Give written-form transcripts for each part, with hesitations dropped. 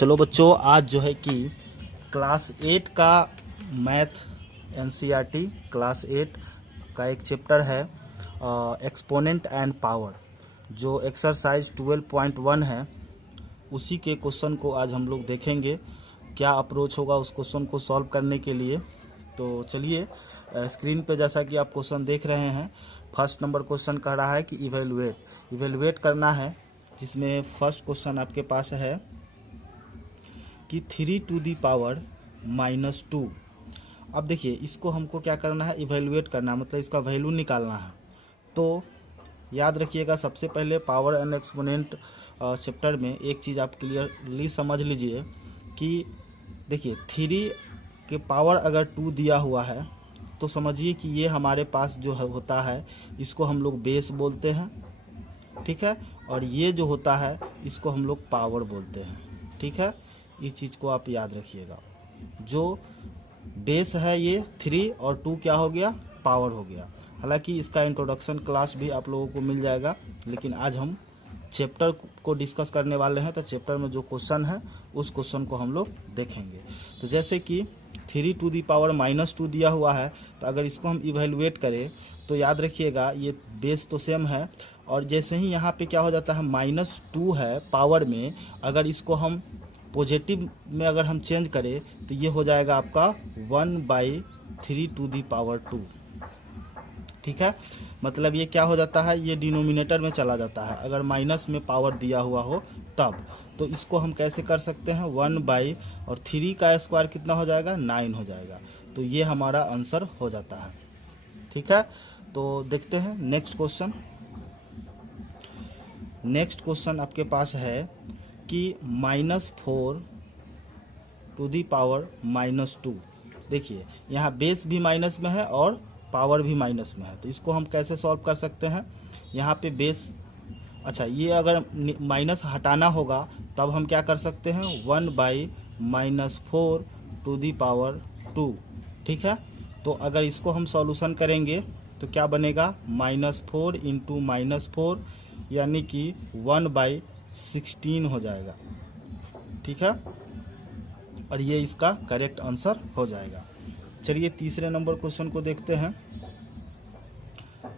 चलो बच्चों, आज जो है कि क्लास 8 का मैथ एनसीईआरटी क्लास 8 का एक चैप्टर है एक्सपोनेंट एंड पावर, जो एक्सरसाइज 12.1 है। उसी के क्वेश्चन को आज हम लोग देखेंगे, क्या अप्रोच होगा उस क्वेश्चन को सॉल्व करने के लिए। तो चलिए, स्क्रीन पे जैसा कि आप क्वेश्चन देख रहे हैं, फर्स्ट नंबर क्वेश्चन कह रहा है कि इवेलुएट करना है, जिसमें फर्स्ट क्वेश्चन आपके पास है कि 3 टू दी पावर -2। अब देखिए, इसको हमको क्या करना है, इवेलुएट करना, मतलब इसका वैल्यू निकालना है। तो याद रखिएगा, सबसे पहले पावर एंड एक्सपोनेंट चैप्टर में एक चीज़ आप क्लियरली समझ लीजिए कि देखिए 3 के पावर अगर 2 दिया हुआ है तो समझिए कि ये हमारे पास जो है होता है, इसको हम लोग बेस बोलते हैं, ठीक है। और ये जो होता है इसको हम लोग पावर बोलते हैं, ठीक है। इस चीज़ को आप याद रखिएगा, जो बेस है ये 3 और 2 क्या हो गया, पावर हो गया। हालांकि इसका इंट्रोडक्शन क्लास भी आप लोगों को मिल जाएगा, लेकिन आज हम चैप्टर को डिस्कस करने वाले हैं। तो चैप्टर में जो क्वेश्चन है उस क्वेश्चन को हम लोग देखेंगे। तो जैसे कि 3 टू दी पावर -2 दिया हुआ है, तो अगर इसको हम इवेलुएट करें तो याद रखिएगा ये बेस तो सेम है, और जैसे ही यहाँ पे क्या हो जाता है, -2 है पावर में, अगर इसको हम पॉजिटिव में अगर हम चेंज करें तो ये हो जाएगा आपका 1/3 टू दी पावर 2, ठीक है। मतलब ये क्या हो जाता है, ये डिनोमिनेटर में चला जाता है अगर माइनस में पावर दिया हुआ हो तब। तो इसको हम कैसे कर सकते हैं, 1/3 का स्क्वायर कितना हो जाएगा, 9 हो जाएगा। तो ये हमारा आंसर हो जाता है, ठीक है। तो देखते हैं नेक्स्ट क्वेश्चन। नेक्स्ट क्वेश्चन आपके पास है कि -4 टू दी पावर -2। देखिए यहाँ बेस भी माइनस में है और पावर भी माइनस में है, तो इसको हम कैसे सॉल्व कर सकते हैं। यहाँ पे बेस, अच्छा ये अगर माइनस हटाना होगा तब हम क्या कर सकते हैं, 1/-4 टू दी पावर 2, ठीक है। तो अगर इसको हम सॉल्यूशन करेंगे तो क्या बनेगा, -4 इंटू -4 यानी कि 1/16 हो जाएगा, ठीक है। और ये इसका करेक्ट आंसर हो जाएगा। चलिए तीसरे नंबर क्वेश्चन को देखते हैं।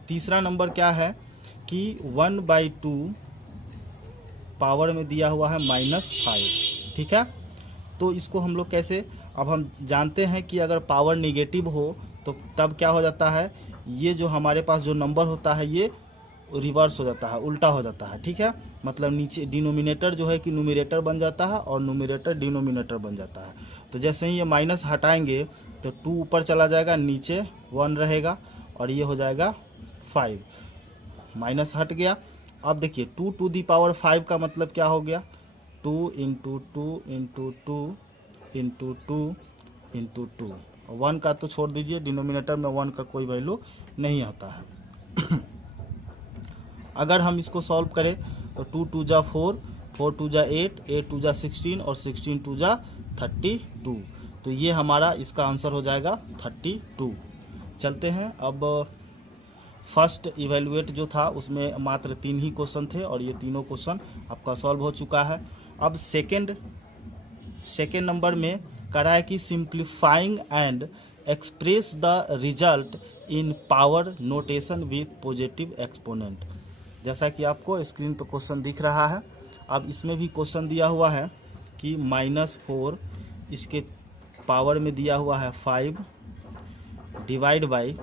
तीसरा नंबर क्या है कि 1/2 पावर में दिया हुआ है -5, ठीक है। तो इसको हम लोग कैसे, अब हम जानते हैं कि अगर पावर निगेटिव हो तो तब क्या हो जाता है, ये जो हमारे पास जो नंबर होता है ये रिवर्स हो जाता है, उल्टा हो जाता है, ठीक है। मतलब नीचे डिनोमिनेटर जो है कि न्यूमरेटर बन जाता है और न्यूमरेटर डिनोमिनेटर बन जाता है। तो जैसे ही ये माइनस हटाएंगे तो 2 ऊपर चला जाएगा, नीचे 1 रहेगा और ये हो जाएगा 5, माइनस हट गया। अब देखिए 2 टू दी पावर 5 का मतलब क्या हो गया, 2 इंटू 2 इंटू 2 इंटू 2 इंटू 2। 1 का तो छोड़ दीजिए, डिनोमिनेटर में 1 का कोई वैल्यू नहीं होता है। अगर हम इसको सॉल्व करें तो 2 2 जा 4, 4 2 जा 8, 8 2 जा 16 और 16 2 जा 32। तो ये हमारा इसका आंसर हो जाएगा 32। चलते हैं अब, फर्स्ट इवेलुएट जो था उसमें मात्र 3 ही क्वेश्चन थे और ये तीनों क्वेश्चन आपका सॉल्व हो चुका है। अब सेकेंड नंबर में करा है कि simplifying and express the result in power notation with positive exponent. जैसा कि आपको स्क्रीन पर क्वेश्चन दिख रहा है। अब इसमें भी क्वेश्चन दिया हुआ है कि -4, इसके पावर में दिया हुआ है 5 डिवाइड बाई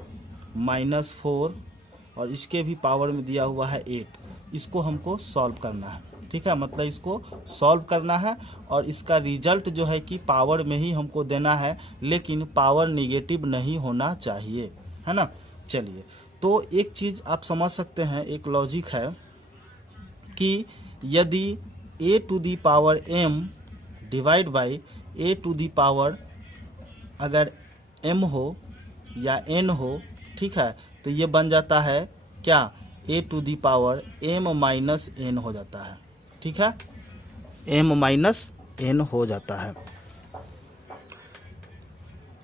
-4 और इसके भी पावर में दिया हुआ है 8। इसको हमको सॉल्व करना है, ठीक है। मतलब इसको सॉल्व करना है और इसका रिजल्ट जो है कि पावर में ही हमको देना है, लेकिन पावर निगेटिव नहीं होना चाहिए, है ना। चलिए, तो एक चीज़ आप समझ सकते हैं, एक लॉजिक है कि यदि a to the power m divide by a to the power अगर m हो या n हो, ठीक है, तो ये बन जाता है क्या, a to the power m-n हो जाता है, ठीक है, m-n हो जाता है।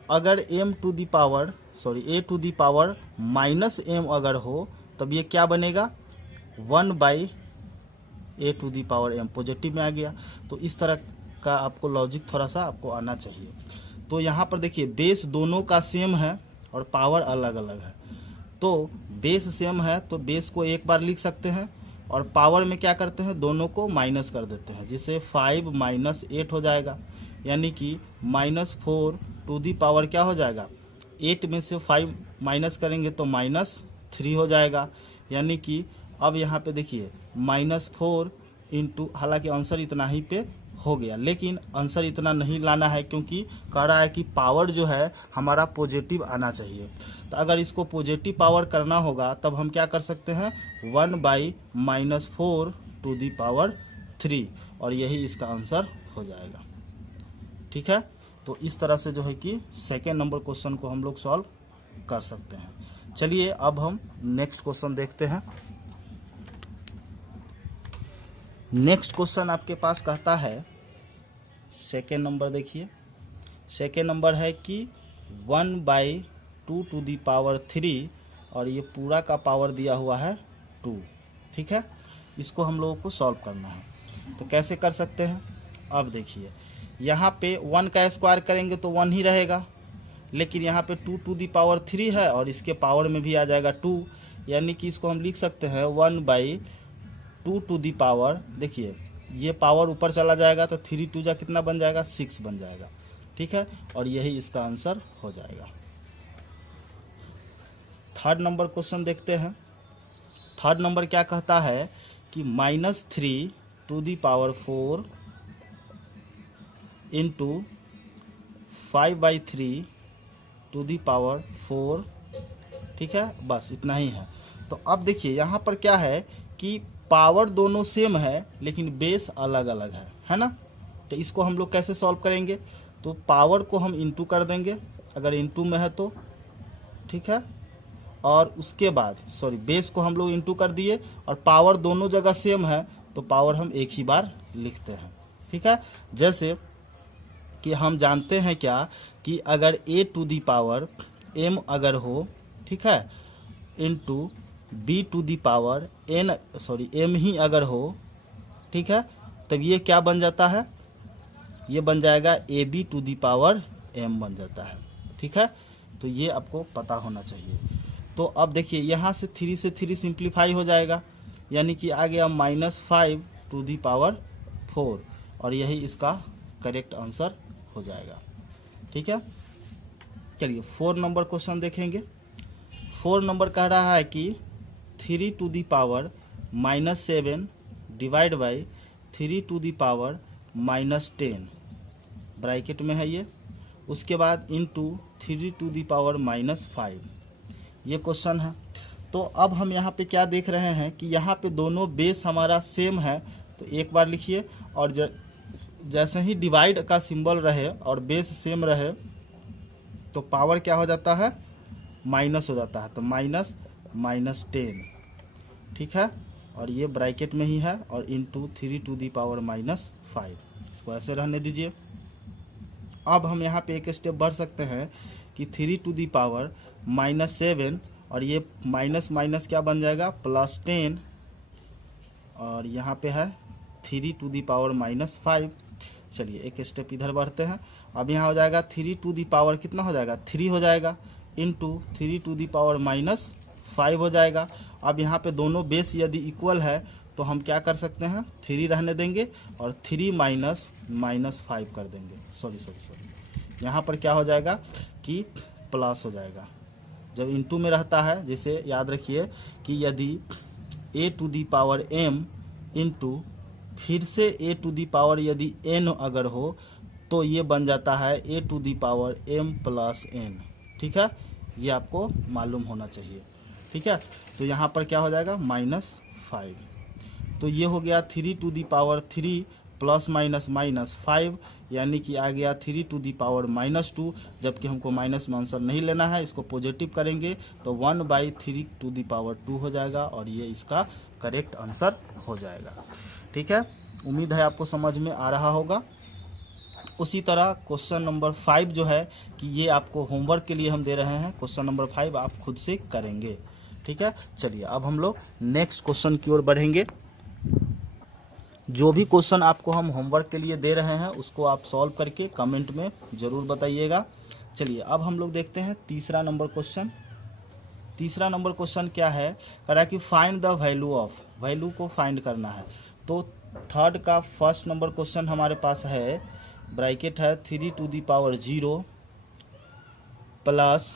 अगर a to the power -m अगर हो तब ये क्या बनेगा, 1/a to the power m, positive में आ गया। तो इस तरह का आपको लॉजिक थोड़ा सा आपको आना चाहिए। तो यहाँ पर देखिए बेस दोनों का सेम है और पावर अलग अलग है। तो बेस सेम है तो बेस को एक बार लिख सकते हैं और पावर में क्या करते हैं, दोनों को माइनस कर देते हैं, जिससे 5 - 8 हो जाएगा। यानी कि -4 टू दी पावर क्या हो जाएगा, 8 में से 5 माइनस करेंगे तो -3 हो जाएगा। यानी कि अब यहाँ पे देखिए -4 इंटू, हालांकि आंसर इतना ही पे हो गया, लेकिन आंसर इतना नहीं लाना है क्योंकि कह रहा है कि पावर जो है हमारा पॉजिटिव आना चाहिए। तो अगर इसको पॉजिटिव पावर करना होगा तब हम क्या कर सकते हैं, 1/-4 टू दी पावर 3, और यही इसका आंसर हो जाएगा। ठीक है, तो इस तरह से जो है कि सेकेंड नंबर क्वेश्चन को हम लोग सॉल्व कर सकते हैं। चलिए अब हम नेक्स्ट क्वेश्चन देखते हैं। नेक्स्ट क्वेश्चन आपके पास कहता है, सेकेंड नंबर देखिए, सेकेंड नंबर है कि 1/2 टू दी पावर 3, और ये पूरा का पावर दिया हुआ है 2। ठीक है, इसको हम लोगों को सॉल्व करना है। तो कैसे कर सकते हैं, अब देखिए यहाँ पे 1 का स्क्वायर करेंगे तो 1 ही रहेगा, लेकिन यहाँ पे 2 टू दी पावर 3 है और इसके पावर में भी आ जाएगा 2, यानी कि इसको हम लिख सकते हैं 1/2 टू दी पावर, देखिए ये पावर ऊपर चला जाएगा तो 3 2 जा कितना बन जाएगा, 6 बन जाएगा। ठीक है, और यही इसका आंसर हो जाएगा। थर्ड नंबर क्वेश्चन देखते हैं। थर्ड नंबर क्या कहता है कि -3 to the power 4 into 5/3 to the power 4। ठीक है, बस इतना ही है। तो अब देखिए यहाँ पर क्या है कि पावर दोनों सेम है लेकिन बेस अलग अलग है ना। तो इसको हम लोग कैसे सॉल्व करेंगे, तो पावर को हम इंटू कर देंगे अगर इंटू में है तो, ठीक है, और उसके बाद बेस को हम लोग इंटू कर दिए और पावर दोनों जगह सेम है तो पावर हम एक ही बार लिखते हैं। ठीक है, जैसे कि हम जानते हैं क्या कि अगर a to the power m अगर हो, ठीक है, into b to the power m ही अगर हो, ठीक है, तब ये क्या बन जाता है, ये बन जाएगा ab to the power m बन जाता है। ठीक है, तो ये आपको पता होना चाहिए। तो अब देखिए यहाँ से 3 से 3 सिंप्लीफाई हो जाएगा, यानी कि आ गया -5 टू दी पावर 4, और यही इसका करेक्ट आंसर हो जाएगा। ठीक है, चलिए 4 नंबर क्वेश्चन देखेंगे। 4 नंबर कह रहा है कि 3 to the power -7 divide by 3 to the power -10, bracket में है ये, उसके बाद इंटू 3 टू दी पावर -5, ये क्वेश्चन है। तो अब हम यहाँ पे क्या देख रहे हैं कि यहाँ पे दोनों बेस हमारा सेम है, तो एक बार लिखिए, और जैसे ही डिवाइड का सिंबल रहे और बेस सेम रहे तो पावर क्या हो जाता है, माइनस हो जाता है, तो -10। ठीक है, और ये ब्रैकेट में ही है, और इंटू 3 टू दी पावर -5, इसको ऐसे रहने दीजिए। अब हम यहाँ पे एक स्टेप बढ़ सकते हैं कि 3 टू दी पावर -7, और ये माइनस क्या बन जाएगा, +10, और यहाँ पे है 3 टू दी पावर -5। चलिए एक स्टेप इधर बढ़ते हैं। अब यहाँ हो जाएगा 3 टू दी पावर कितना हो जाएगा, 3 हो जाएगा, इंटू 3 टू दी पावर -5 हो जाएगा। अब यहाँ पे दोनों बेस यदि इक्वल है तो हम क्या कर सकते हैं, 3 रहने देंगे और 3 -5 कर देंगे। सॉरी यहाँ पर क्या हो जाएगा कि प्लस हो जाएगा। जब इंटू में रहता है, जैसे याद रखिए कि यदि a to the power m into फिर से a टू दी पावर यदि n अगर हो तो ये बन जाता है a to the power m + n। ठीक है, ये आपको मालूम होना चाहिए। ठीक है, तो यहाँ पर क्या हो जाएगा, -5। तो ये हो गया 3 टू दी पावर 3 ± -5, यानी कि आ गया 3 टू दी पावर -2, जबकि हमको माइनस में आंसर नहीं लेना है, इसको पॉजिटिव करेंगे तो 1/3 टू दी पावर 2 हो जाएगा, और ये इसका करेक्ट आंसर हो जाएगा। ठीक है, उम्मीद है आपको समझ में आ रहा होगा। उसी तरह क्वेश्चन नंबर 5 जो है कि ये आपको होमवर्क के लिए हम दे रहे हैं, क्वेश्चन नंबर 5 आप खुद से करेंगे। ठीक है, चलिए अब हम लोग नेक्स्ट क्वेश्चन की ओर बढ़ेंगे। जो भी क्वेश्चन आपको हम होमवर्क के लिए दे रहे हैं उसको आप सॉल्व करके कमेंट में ज़रूर बताइएगा। चलिए अब हम लोग देखते हैं तीसरा नंबर क्वेश्चन। तीसरा नंबर क्वेश्चन क्या है, कह रहा है कि find the value of, value को फाइंड करना है। तो थर्ड का फर्स्ट नंबर क्वेश्चन हमारे पास है, ब्रैकेट है 3 to the power 0 plus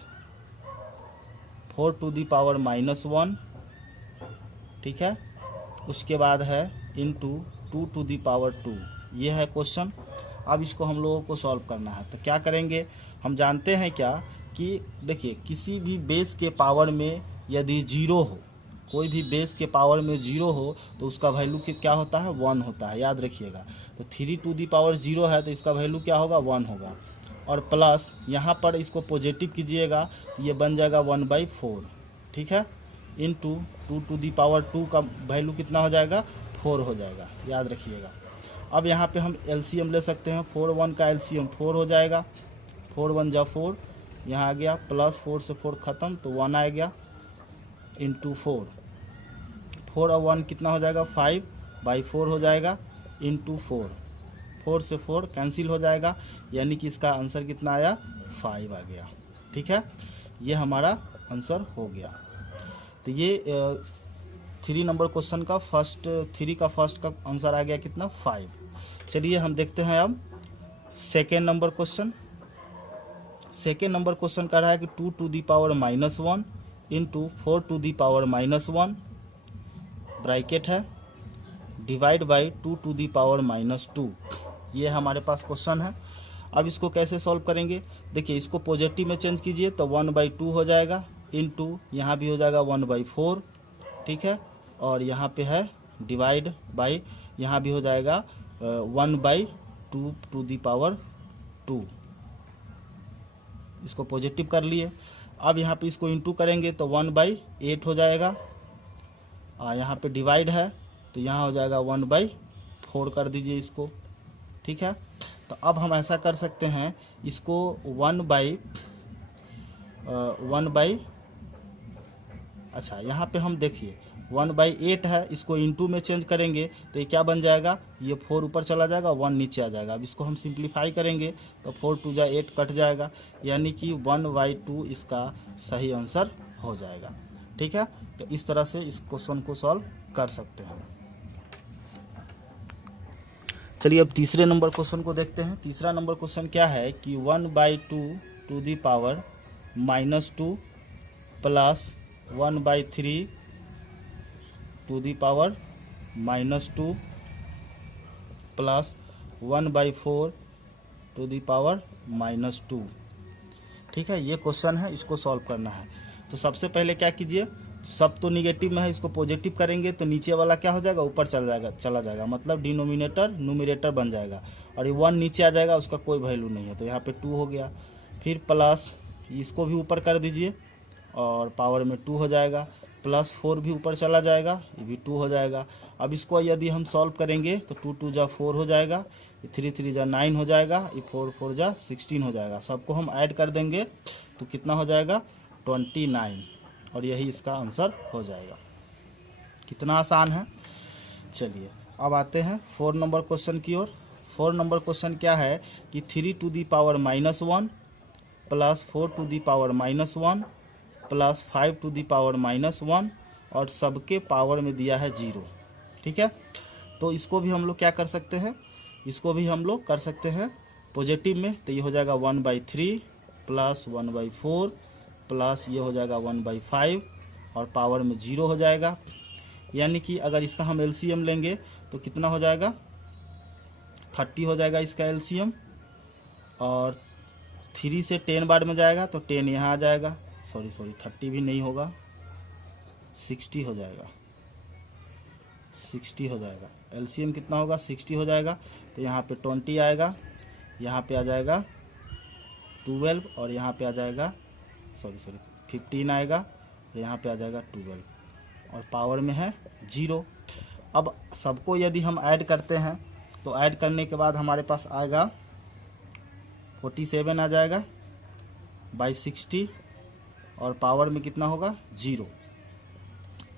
4 to the power -1, ठीक है। उसके बाद है इनटू 2 टू दी पावर 2, ये है क्वेश्चन। अब इसको हम लोगों को सॉल्व करना है। तो क्या करेंगे, हम जानते हैं क्या कि देखिए किसी भी बेस के पावर में यदि 0 हो, कोई भी बेस के पावर में 0 हो तो उसका वैल्यू क्या होता है, 1 होता है, याद रखिएगा। तो 3 टू दी पावर 0 है तो इसका वैल्यू क्या होगा, 1 होगा। और प्लस यहाँ पर इसको पॉजिटिव कीजिएगा तो ये बन जाएगा 1/4, ठीक है। इनटू 2 टू दी पावर 2 का वैल्यू कितना हो जाएगा, 4 हो जाएगा, याद रखिएगा। अब यहाँ पे हम एलसीएम ले सकते हैं, 4 1 का एलसीएम 4 हो जाएगा, 4 1 जा 4, यहाँ आ गया प्लस 4 से 4 ख़त्म तो 1 आ गया, इंटू 4, 4 और 1 कितना हो जाएगा, 5/4 हो जाएगा, इंटू 4, 4 से 4 कैंसिल हो जाएगा, यानी कि इसका आंसर कितना आया, 5 आ गया, ठीक है। ये हमारा आंसर हो गया। तो ये 3 नंबर क्वेश्चन का थ्री का फर्स्ट का आंसर आ गया कितना, 5। चलिए हम देखते हैं अब second number question. Second number question कह रहा है कि 2 to the power -1 into 4 to the power -1, bracket है divide by 2 to the power -2, ये हमारे पास क्वेश्चन है। अब इसको कैसे सॉल्व करेंगे, देखिए इसको पॉजिटिव में चेंज कीजिए तो 1/2 हो जाएगा, इंटू यहाँ भी हो जाएगा 1/4, ठीक है। और यहाँ पे है डिवाइड बाई, यहाँ भी हो जाएगा 1/2 टू दी पावर 2, इसको पॉजिटिव कर लिए। अब यहाँ पे इसको इंटू करेंगे तो 1/8 हो जाएगा, और यहाँ पे डिवाइड है तो यहाँ हो जाएगा 1/4 कर दीजिए इसको, ठीक है। तो अब हम ऐसा कर सकते हैं, इसको 1/, अच्छा यहाँ पे हम देखिए 1/8 है, इसको इंटू में चेंज करेंगे तो ये क्या बन जाएगा, ये 4 ऊपर चला जाएगा, 1 नीचे आ जाएगा। अब इसको हम सिंप्लीफाई करेंगे तो 4 2 जा 8 कट जाएगा, यानी कि 1/2 इसका सही आंसर हो जाएगा, ठीक है। तो इस तरह से इस क्वेश्चन को सॉल्व कर सकते हैं। चलिए अब तीसरे नंबर क्वेश्चन को देखते हैं। तीसरा नंबर क्वेश्चन क्या है कि 1/2 to the power -2 plus 1/3 to the power -2 plus 1/4 to the power -2, ठीक है। ये क्वेश्चन है, इसको सॉल्व करना है। तो सबसे पहले क्या कीजिए, सब तो निगेटिव में है, इसको पॉजिटिव करेंगे तो नीचे वाला क्या हो जाएगा, ऊपर चला जाएगा, मतलब डिनोमिनेटर न्यूमरेटर बन जाएगा, और ये 1 नीचे आ जाएगा, उसका कोई वैल्यू नहीं है, तो यहाँ पे 2 हो गया। फिर प्लस इसको भी ऊपर कर दीजिए और पावर में 2 हो जाएगा, प्लस 4 भी ऊपर चला जाएगा, ये भी 2 हो जाएगा। अब इसको यदि हम सॉल्व करेंगे तो 2 2 जा 4 हो जाएगा, 3 3 जा 9 हो जाएगा, ये 4 4 जा 16 हो जाएगा। सबको हम ऐड कर देंगे तो कितना हो जाएगा, 29, और यही इसका आंसर हो जाएगा। कितना आसान है। चलिए अब आते हैं 4 नंबर क्वेश्चन की ओर। 4 नंबर क्वेश्चन क्या है कि 3 to the power -1 plus 4 to the power -1 plus 5 to the power -1, और सबके पावर में दिया है 0, ठीक है। तो इसको भी हम लोग क्या कर सकते हैं, इसको भी हम लोग कर सकते हैं पॉजिटिव में, तो ये हो जाएगा 1/3 प्लस 1/4 प्लस ये हो जाएगा 1/5, और पावर में 0 हो जाएगा। यानी कि अगर इसका हम एलसीएम लेंगे तो कितना हो जाएगा, 30 हो जाएगा इसका एलसीएम, और 3 से 10 बार में जाएगा तो 10 यहाँ आ जाएगा, सॉरी 30 भी नहीं होगा, 60 हो जाएगा, 60 हो जाएगा। एलसीएम कितना होगा, 60 हो जाएगा, तो यहाँ पे 20 आएगा, यहाँ पे आ जाएगा 12, और यहाँ पे आ जाएगा 15 आएगा, और यहाँ पे आ जाएगा 12, और पावर में है 0। अब सबको यदि हम ऐड करते हैं तो ऐड करने के बाद हमारे पास आएगा 47 आ जाएगा बाई 60, और पावर में कितना होगा, 0।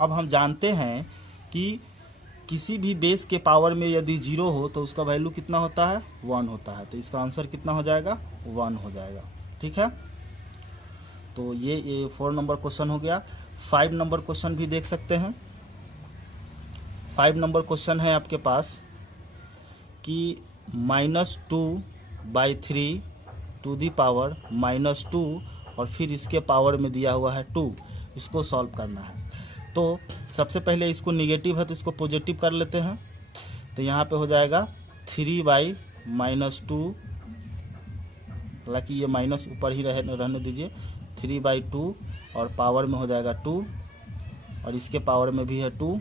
अब हम जानते हैं कि किसी भी बेस के पावर में यदि 0 हो तो उसका वैल्यू कितना होता है, 1 होता है। तो इसका आंसर कितना हो जाएगा, 1 हो जाएगा। ठीक है, तो ये 4 नंबर क्वेश्चन हो गया। 5 नंबर क्वेश्चन भी देख सकते हैं। 5 नंबर क्वेश्चन है आपके पास कि -2/3 टू दी पावर -2 और फिर इसके पावर में दिया हुआ है 2, इसको सॉल्व करना है। तो सबसे पहले इसको निगेटिव है तो इसको पॉजिटिव कर लेते हैं। तो यहाँ पे हो जाएगा 3/-2, हालांकि ये माइनस ऊपर ही रहने दीजिए, 3/2 और पावर में हो जाएगा 2 और इसके पावर में भी है 2।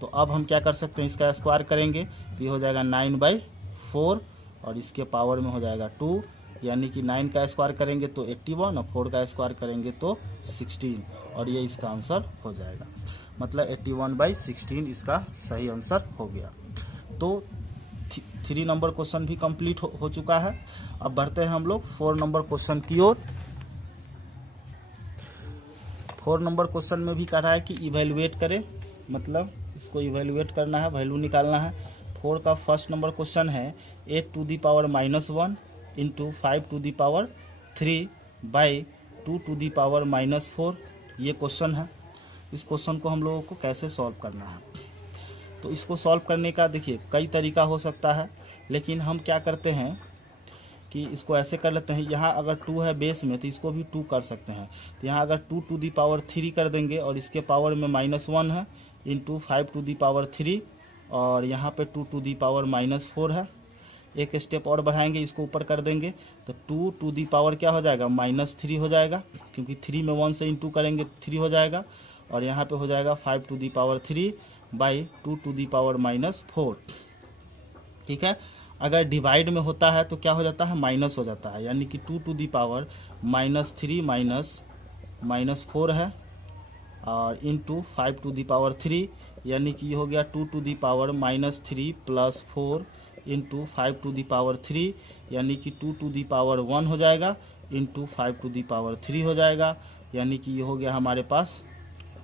तो अब हम क्या कर सकते हैं, इसका स्क्वायर करेंगे तो ये हो जाएगा 9/4 और इसके पावर में हो जाएगा 2, यानी कि 9 का स्क्वायर करेंगे तो 81 और 4 का स्क्वायर करेंगे तो 16 और ये इसका आंसर हो जाएगा। मतलब 81/16 इसका सही आंसर हो गया। तो 3 नंबर क्वेश्चन भी कंप्लीट हो चुका है। अब बढ़ते हैं हम लोग 4 नंबर क्वेश्चन की ओर। 4 नंबर क्वेश्चन में भी कह रहा है कि इवेलुएट करें, मतलब इसको इवेलुएट करना है, वैल्यू निकालना है। 4 का फर्स्ट नंबर क्वेश्चन है 8 to the power -1 into 5 to the power 3/2 to the power -4, ये क्वेश्चन है। इस क्वेश्चन को हम लोगों को कैसे सॉल्व करना है, तो इसको सॉल्व करने का देखिए कई तरीका हो सकता है, लेकिन हम क्या करते हैं कि इसको ऐसे कर लेते हैं। यहाँ अगर 2 है बेस में तो इसको भी 2 कर सकते हैं। तो यहाँ अगर 2 टू दी पावर 3 कर देंगे और इसके पावर में -1 है इंटू 5 टू दी पावर 3 और यहाँ पे 2 टू दी पावर -4 है। एक स्टेप और बढ़ाएंगे, इसको ऊपर कर देंगे तो 2 टू दी पावर क्या हो जाएगा, -3 हो जाएगा, क्योंकि 3 में 1 से इंटू करेंगे 3 हो जाएगा। और यहाँ पे हो जाएगा 5 to the power 3/2 to the power -4। ठीक है, अगर डिवाइड में होता है तो क्या हो जाता है, माइनस हो जाता है, यानी कि 2 टू दी पावर -3 -4 है और इंटू 5 टू दी पावर 3, यानी कि ये हो गया 2 to the power -3 + 4 into 5 to the power 3, यानी कि 2 टू दी पावर 1 हो जाएगा इंटू 5 टू दी पावर 3 हो जाएगा, यानी कि ये हो गया हमारे पास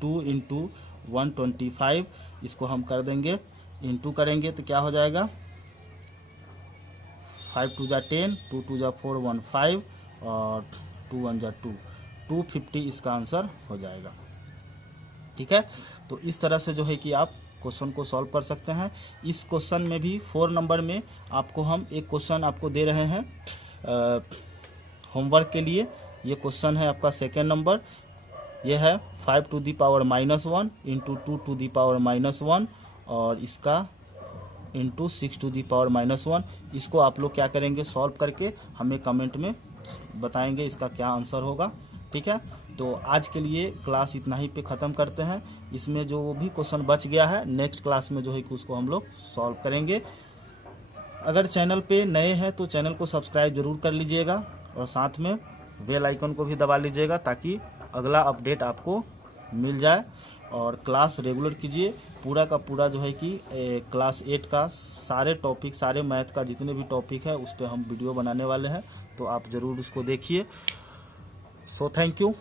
2 इंटू 125। इसको हम कर देंगे, इंटू करेंगे तो क्या हो जाएगा, 5 2 जा 10, 2 2 जा 4 15 और 2 1 जा 2, 250 इसका आंसर हो जाएगा। ठीक है, तो इस तरह से जो है कि आप क्वेश्चन को सॉल्व कर सकते हैं। इस क्वेश्चन में भी 4 नंबर में आपको हम एक क्वेश्चन आपको दे रहे हैं होमवर्क के लिए। ये क्वेश्चन है आपका 2nd नंबर, ये है 5 to the power -1 into 2 to the power -1 और इसका इंटू 6 टू दी पावर -1। इसको आप लोग क्या करेंगे, सॉल्व करके हमें कमेंट में बताएंगे इसका क्या आंसर होगा। ठीक है, तो आज के लिए क्लास इतना ही पे ख़त्म करते हैं। इसमें जो भी क्वेश्चन बच गया है नेक्स्ट क्लास में जो है कि उसको हम लोग सॉल्व करेंगे। अगर चैनल पे नए हैं तो चैनल को सब्सक्राइब जरूर कर लीजिएगा और साथ में बेल आइकन को भी दबा लीजिएगा ताकि अगला अपडेट आपको मिल जाए। और क्लास रेगुलर कीजिए, पूरा का पूरा जो है कि क्लास 8 का सारे टॉपिक, सारे मैथ का जितने भी टॉपिक है उस पर हम वीडियो बनाने वाले हैं, तो आप ज़रूर उसको देखिए। So thank you.